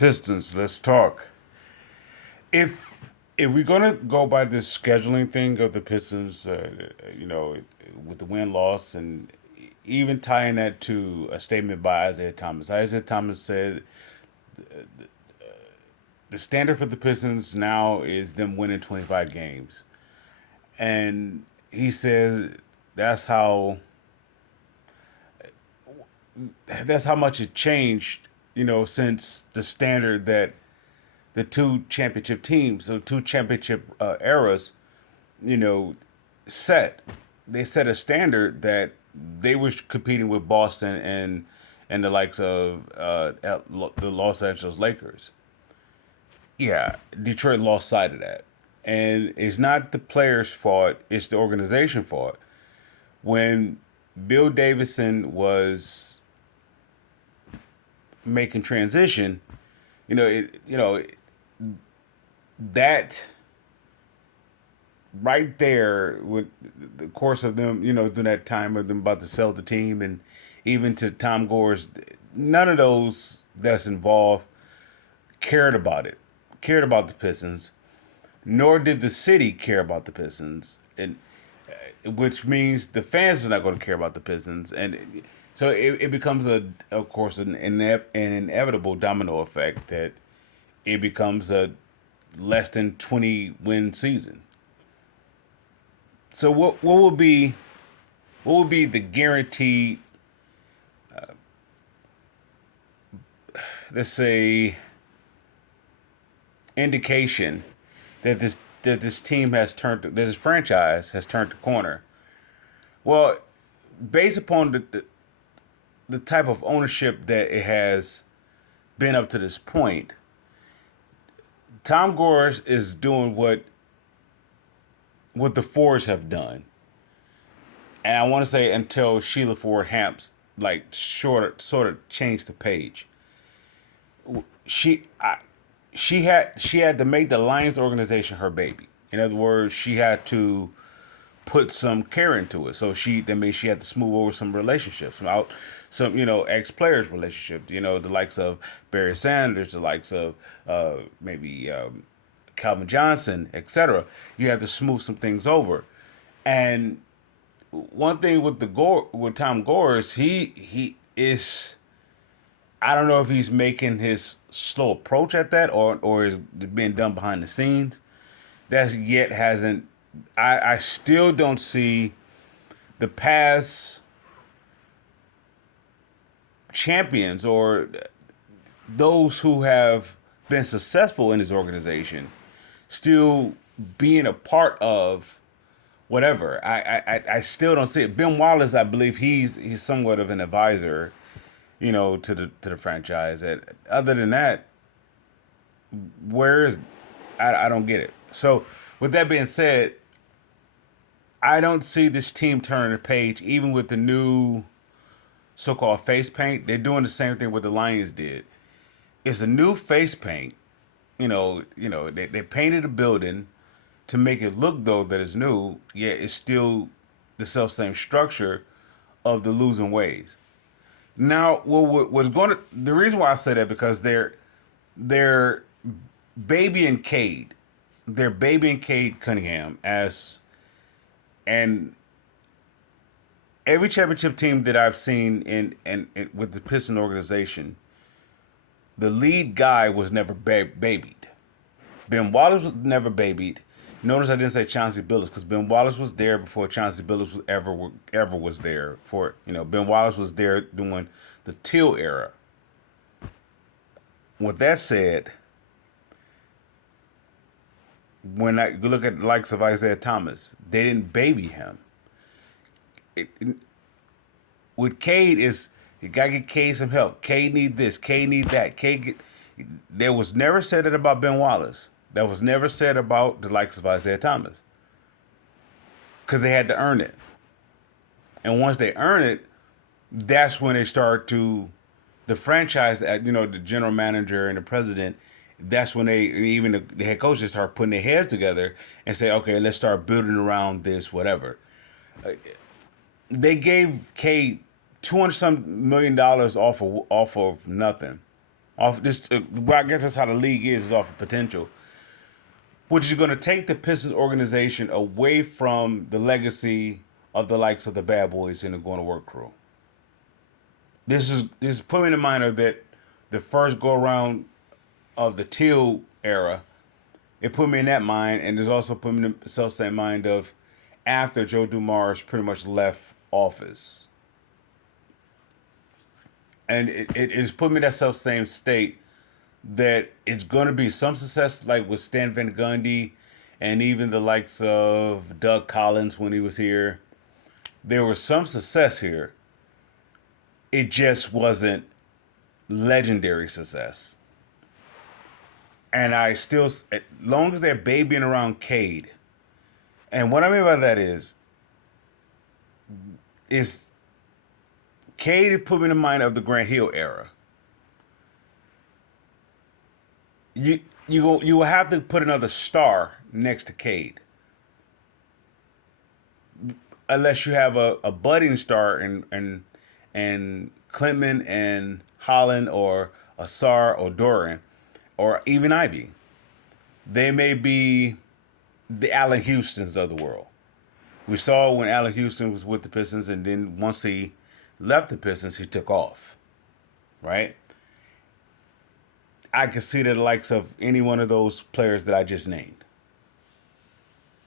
Pistons. Let's talk. If we're gonna go by this scheduling thing of the Pistons, you know, with the win loss, and even tying that to a statement by Isaiah Thomas. Isaiah Thomas said the standard for the Pistons now is them winning 25 games, and he says that's how that's how much it changed. You know, since the standard that the two championship teams, the two championship eras, you know, set. They set a standard that they were competing with Boston and the likes of the Los Angeles Lakers. Yeah, Detroit lost sight of that, and it's not the players' fault; it's the organization fault. When Bill Davison was making transition, that right there with the course of them, during that time of them about to sell the team, and even to Tom Gore's, none of those that's involved cared about it, cared about the Pistons, nor did the city care about the Pistons, and which means the fans are not going to care about the Pistons, and so it becomes of course, an inevitable domino effect that it becomes a less than 20 win season. So what would be the guaranteed, let's say, indication that this team has turned, this franchise has turned the corner? Well, based upon the type of ownership that it has been up to this point, Tom Gore is doing what the Fords have done, and I want to say until Sheila Ford Hamps sort of changed the page. She I, she had to make the Lions organization her baby. In other words, she had to put some care into it. So she had to smooth over some relationships, some ex players relationships. The likes of Barry Sanders, the likes of maybe Calvin Johnson, etc. You have to smooth some things over. And one thing with with Tom Gore is he is, I don't know if he's making his slow approach at that, or is being done behind the scenes. That yet hasn't. I still don't see the past champions or those who have been successful in his organization still being a part of whatever. I still don't see it. Ben Wallace, I believe he's somewhat of an advisor, to the franchise. Other than that, where is, I don't get it. So with that being said, I don't see this team turning the page, even with the new so-called face paint. They're doing the same thing what the Lions did. It's a new face paint. They painted a building to make it look though that it's new. Yet it's still the self same structure of the losing ways. Now, was going to the reason why I say that, because they're babying Cade, they're babying Cade Cunningham as, and every championship team that I've seen in with the Piston organization, the lead guy was never babied. Ben Wallace was never babied. Notice I didn't say Chauncey Billups, because Ben Wallace was there before Chauncey Billups was ever was there. For Ben Wallace was there during the Till era. With that said, when I look at the likes of Isaiah Thomas, they didn't baby him. With Cade is, you gotta get Cade some help. Cade need this. Cade need that. There was never said that about Ben Wallace. That was never said about the likes of Isaiah Thomas, because they had to earn it. And once they earn it, that's when they start to, the franchise, the general manager and the president. That's when they, even the head coaches, start putting their heads together and say, okay, let's start building around this, whatever. They gave Cade $200 some million off of nothing. Off this, well, I guess that's how the league is off of potential, which is going to take the Pistons organization away from the legacy of the likes of the Bad Boys and the Going to Work crew. This is putting in mind of that the first go around of the Teal era. It put me in that mind, and there's also put me in the self same mind of after Joe Dumars pretty much left office, and it's put me in that self same state that it's going to be some success like with Stan Van Gundy and even the likes of Doug Collins when he was here. There was some success here. It just wasn't legendary success. And I still, as long as they're babying around Cade, and what I mean by that is Cade put me in the mind of the Grant Hill era. You will have to put another star next to Cade, unless you have a budding star and Clinton and Holland or Asar or Doran or even Ivy. They may be the Allen Houstons of the world. We saw when Allen Houston was with the Pistons, and then once he left the Pistons, he took off. Right? I could see the likes of any one of those players that I just named.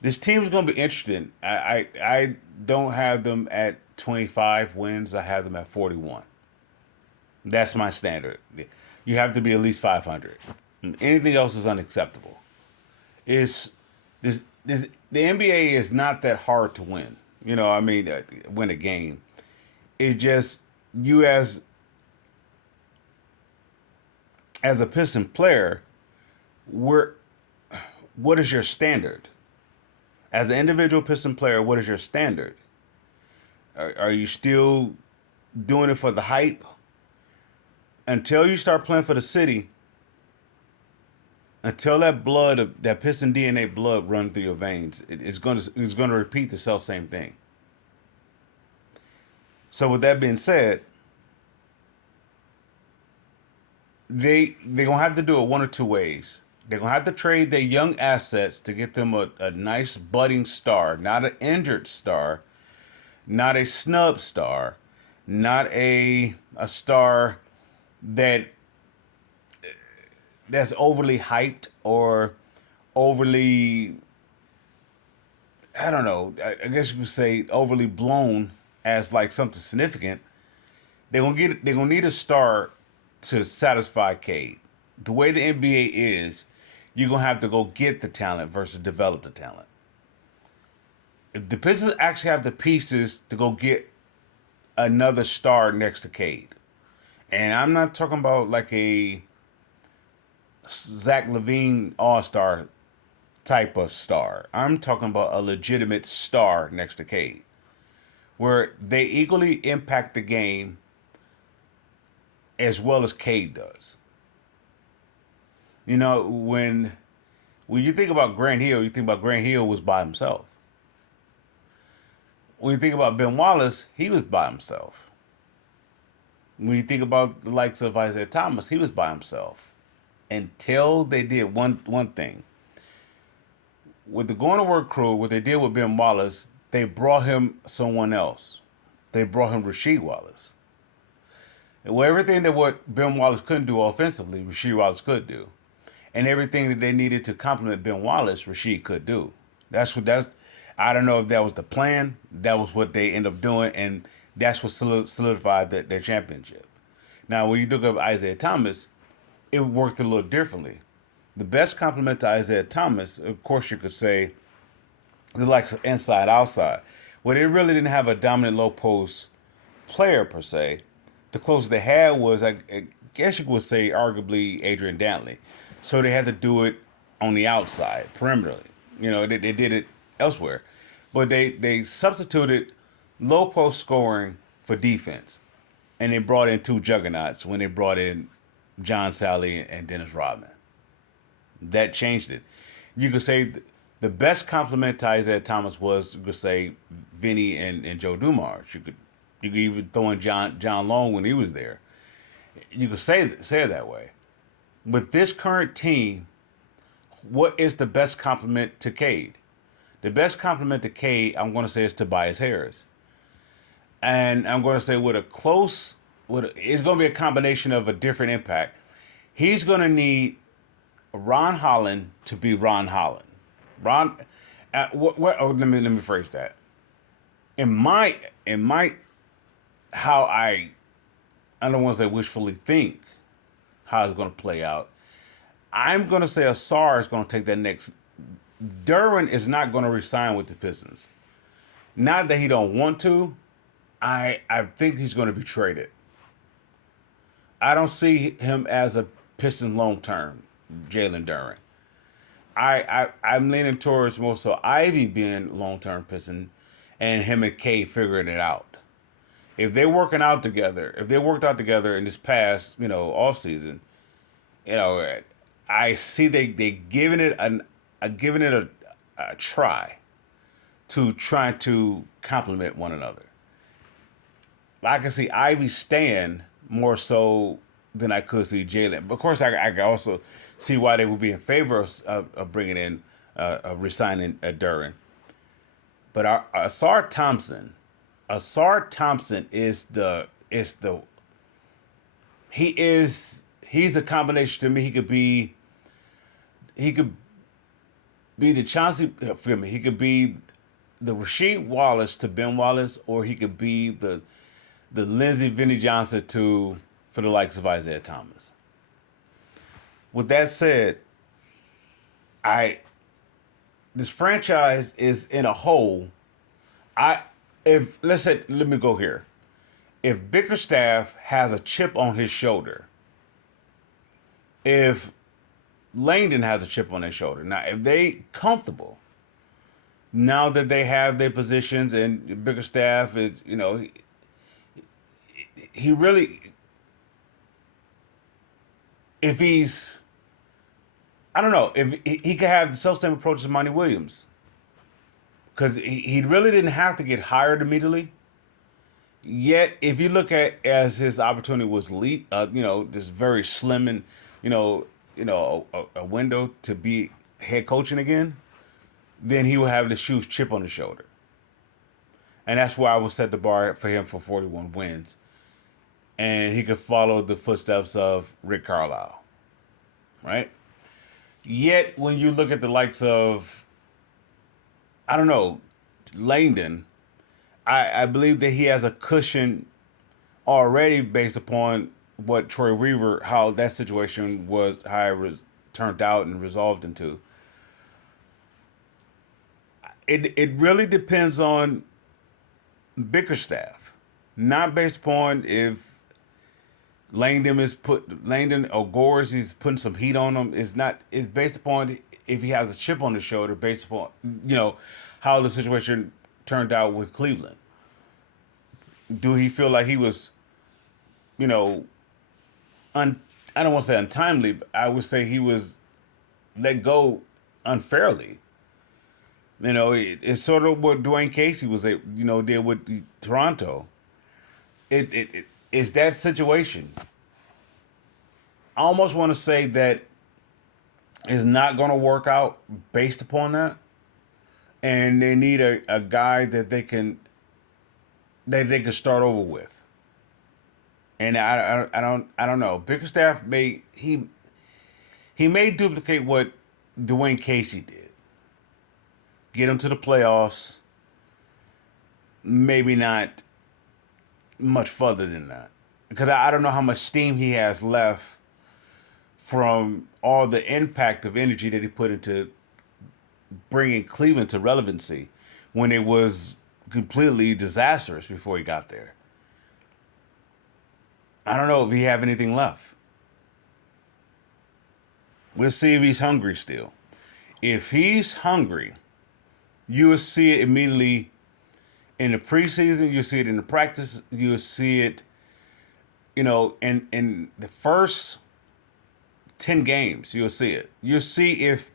This team is going to be interesting. I don't have them at 25 wins. I have them at 41. That's my standard. You have to be at least 500. Anything else is unacceptable. Is this the NBA is not that hard to win. I mean, win a game. It just you as a Piston player, where what is your standard? As an individual Piston player, what is your standard? Are you still doing it for the hype? Until you start playing for the city, until that Piston DNA blood run through your veins, it's going to repeat the self same thing. So with that being said, they're gonna have to do it one or two ways. They're gonna have to trade their young assets to get them a nice budding star, not an injured star, not a snub star, not a star that that's overly hyped or overly, I don't know, I guess you could say overly blown as like something significant. They're gonna need a star to satisfy Cade. The way the NBA is, you're gonna have to go get the talent versus develop the talent. If the Pistons actually have the pieces to go get another star next to Cade, and I'm not talking about like a Zach Levine All Star type of star. I'm talking about a legitimate star next to Cade, where they equally impact the game as well as Cade does. When you think about Grant Hill, you think about Grant Hill was by himself. When you think about Ben Wallace, he was by himself. When you think about the likes of Isaiah Thomas, he was by himself. Until they did one thing. With the Going to Work crew, what they did with Ben Wallace, they brought him someone else. They brought him Rasheed Wallace. Well, everything that what Ben Wallace couldn't do offensively, Rasheed Wallace could do, and everything that they needed to complement Ben Wallace, Rasheed could do. That's. I don't know if that was the plan. That was what they end up doing, and that's what solidified their championship. Now, when you look at Isaiah Thomas, it worked a little differently. The best compliment to Isaiah Thomas, of course, you could say, the likes of inside outside. Well, they really didn't have a dominant low post player per se. The closest they had was, I guess you could say, arguably Adrian Dantley. So they had to do it on the outside, perimeterly. They did it elsewhere. But they substituted low post scoring for defense. And they brought in two juggernauts when they brought in John Sally and Dennis Rodman. That changed it. You could say the best compliment to Isaiah Thomas was, you could say, Vinny and Joe Dumars. You could even throw in John Long when he was there. You could say it that way. With this current team, what is the best compliment to Cade? The best compliment to Cade, I'm going to say, is Tobias Harris, and I'm going to say with a close, it's going to be a combination of a different impact. He's going to need Ron Holland to be Ron Holland. Ron, let me phrase that. In my how I don't want to say wishfully think how it's going to play out. I'm going to say Asar is going to take that next. Duran is not going to resign with the Pistons. Not that he don't want to. I think he's going to be traded. I don't see him as a Piston long term, Jalen Duran. I'm leaning towards more so Ivy being long term Piston, and him and K figuring it out. If they're working out together, if they worked out together in this past, off season, you know, I see they giving it a try to try to complement one another. I can see Ivy staying more so than I could see Jalen. But of course, I can also see why they would be in favor of bringing in, of resigning Duran. But Asar Thompson is the he's a combination to me. He could be the Chauncey. Forgive me. He could be the Rasheed Wallace to Ben Wallace, or he could be the Lindsey Vinnie Johnson to for the likes of Isaiah Thomas. With that said, I this franchise is in a hole. I if let's say let me go here. If Bickerstaff has a chip on his shoulder, if Langdon has a chip on their shoulder, now if they comfortable now that they have their positions and Bickerstaff is he really if he's I don't know if he could have the self same approach as Monty Williams because he really didn't have to get hired immediately. Yet, if you look at as his opportunity was this very slim and a window to be head coaching again, then he will have the shoes chip on his shoulder, and that's why I will set the bar for him for 41 wins, and he could follow the footsteps of Rick Carlisle, right? Yet, when you look at the likes of I don't know Langdon, I believe that he has a cushion already based upon what Troy Weaver, how that situation was, how it was turned out and resolved into. It really depends on Bickerstaff, not based upon if Langdon or Gores he's putting some heat on him. It's not. It's based upon if he has a chip on his shoulder, based upon how the situation turned out with Cleveland. Do he feel like he was, you know, I don't want to say untimely, but I would say he was let go unfairly. It's sort of what Dwayne Casey did with Toronto. It's that situation. I almost want to say that it's not going to work out based upon that, and they need a guy that they can start over with. And I don't know. Bickerstaff may duplicate what Dwayne Casey did. Get him to the playoffs. Maybe not much further than that, because I don't know how much steam he has left from all the impact of energy that he put into bringing Cleveland to relevancy when it was completely disastrous before he got there. I don't know if he have anything left. We'll see if he's hungry still. If he's hungry, you will see it immediately in the preseason. You'll see it in the practice. You'll see it, in the first 10 games. You'll see it. You'll see if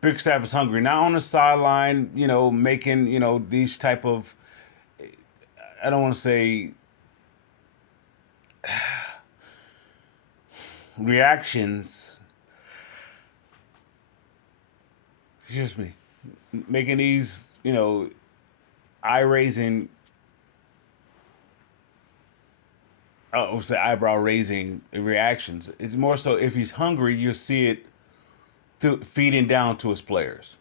Bigstaff is hungry. Not on the sideline, making, these type of, I don't want to say, reactions, excuse me, making these, eye raising, I would say eyebrow raising reactions. It's more so if he's hungry, you'll see it feeding down to his players.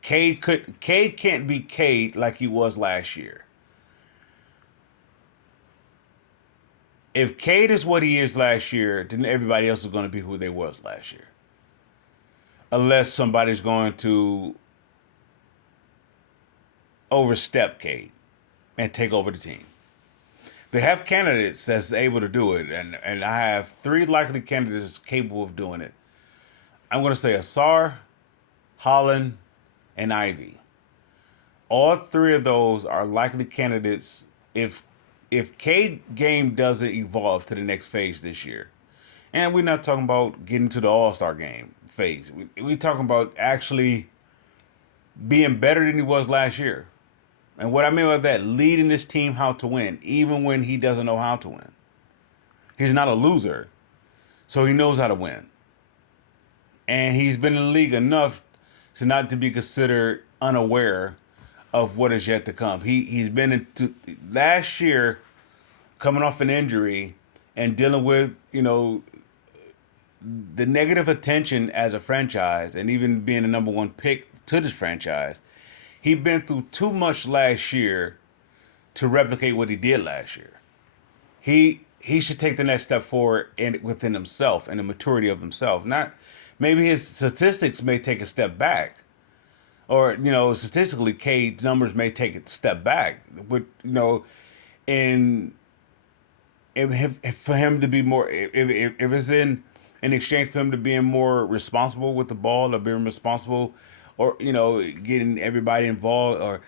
Cade can't be Cade like he was last year. If Cade is what he is last year, then everybody else is going to be who they was last year. Unless somebody's going to overstep Cade and take over the team. They have candidates that's able to do it, and I have three likely candidates capable of doing it. I'm going to say Asar, Holland, and Ivy. All three of those are likely candidates if Cade game doesn't evolve to the next phase this year. And we're not talking about getting to the All-Star game phase. We're talking about actually being better than he was last year. And what I mean by that, leading this team how to win, even when he doesn't know how to win. He's not a loser, so he knows how to win. And he's been in the league enough to not to be considered unaware of what is yet to come. He's been into last year, coming off an injury and dealing with the negative attention as a franchise, and even being the number one pick to this franchise. He'd been through too much last year to replicate what he did last year. He should take the next step forward within himself and the maturity of himself. Not maybe his statistics may take a step back, or statistically, Cade's numbers may take a step back. But in if for him to be more, if it's in exchange for him to being more responsible with the ball, or being responsible, or getting everybody involved, or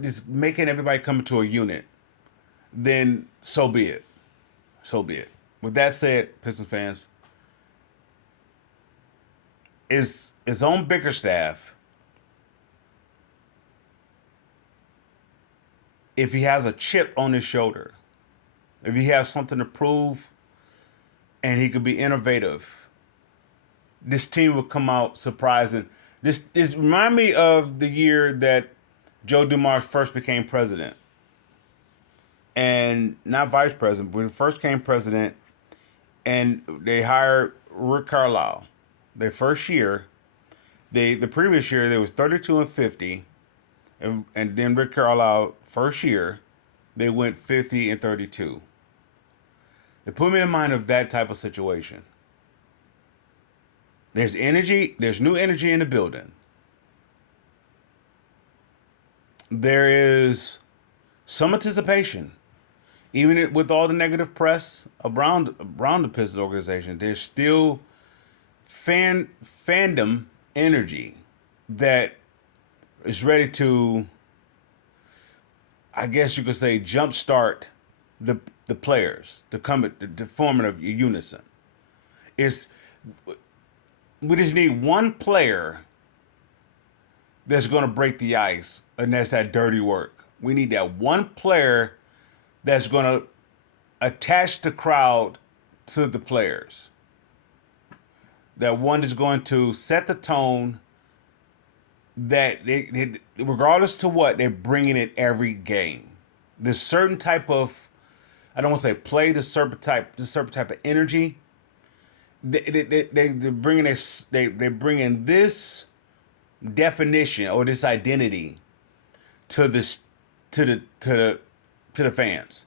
just making everybody come into a unit, then so be it. So be it. With that said, Pistons fans, his own Bickerstaff, if he has a chip on his shoulder, if he has something to prove, and he could be innovative, this team will come out surprising. This remind me of the year that Joe Dumars first became president, and not vice president, but when he first came president, and they hired Rick Carlisle. Their first year, the previous year they was 32-50, and then Rick Carlisle first year they went 50-32. They put me in mind of that type of situation. There's energy. There's new energy in the building. There is some anticipation, even with all the negative press around the Pistons organization. There's still fandom energy that is ready to, I guess you could say, jumpstart the players to come at the forming of unison. It's we just need one player that's going to break the ice, and that's that dirty work. We need that one player that's going to attach the crowd to the players. That one is going to set the tone. That they regardless to what, they're bringing it every game. There's certain type of, I don't want to say play, this certain type of energy. They're bringing they're bringing this definition or this identity to the fans.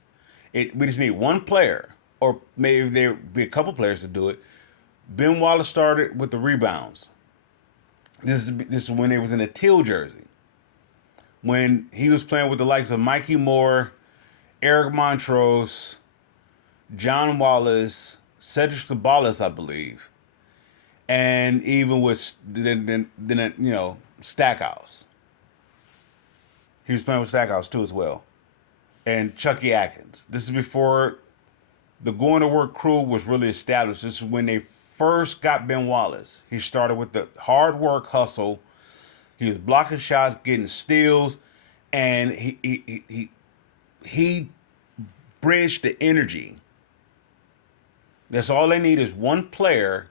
We just need one player, or maybe there be a couple players to do it. Ben Wallace started with the rebounds. This is when he was in a teal jersey. When he was playing with the likes of Mikey Moore, Eric Montrose, John Wallace, Cedric Sabalas, I believe, and even with Stackhouse. He was playing with Stackhouse too as well, and Chucky Atkins. This is before the going to work crew was really established. This is when they first got Ben Wallace. He started with the hard work, hustle. He was blocking shots, getting steals, and he bridged the energy That's all they need is one player,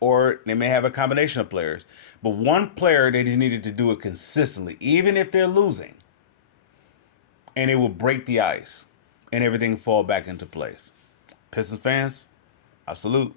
or they may have a combination of players, but one player they just needed to do it consistently, even if they're losing, and it will break the ice, and everything fall back into place. Pistons fans, I salute.